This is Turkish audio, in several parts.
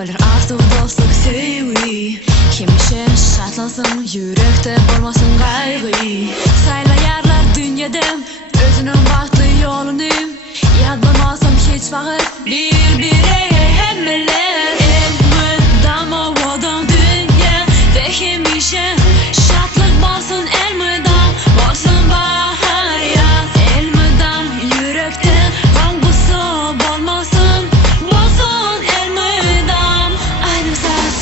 Bolar arzu dostluk sevgi. Kim için şartlansın yürekte olmasın kaygı. Saylayarlar dünyada özünün baktı yolunu. Yadlamasam hiç vakit bir hemmeler. Elmedam o adam dünya dehimişe. Şartlık balsın elmedam olsun bahar ya. Elmedam yürekte rangusu olmasın. Bolsun elmedam aynı ses.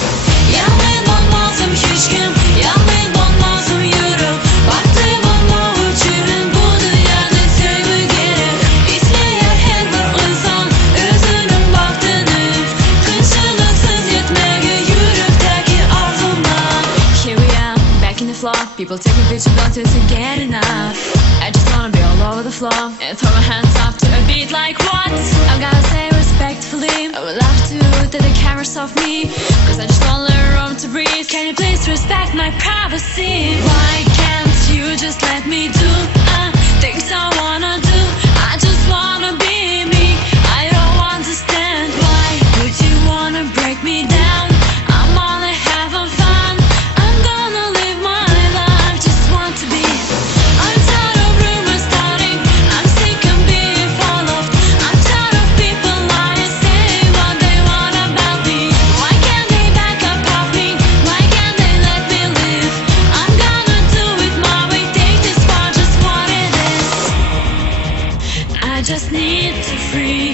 Yalnız olmasın hiç kim. Yalnız olmasın yürek. Baktım onu için bu dünyada sevgi gerek. İsteyen her bir insan özünün baktığını. Kınçılıksız yetmege yürekteki arzumla. Here we are, back in the floor. People taking pictures until to get enough. I just wanna be all over the floor and throw my hands up to a beat like what? I gotta say respectfully, I would love to that the cameras off me, cause I just don't learn room to breathe. Can you please respect my privacy? Why can't you just let me do things I wanna do? I just wanna be me. I don't understand why would you wanna break me down? I'm only having fun. I'm gonna live my life, just want to be. I'm tired of rumors starting. I'm sick of being followed. I'm tired of people lying, saying what they want about me. Why can't they back up off me? Why can't they let me live? I'm gonna do it my way. Take this for just what it is. I just need to free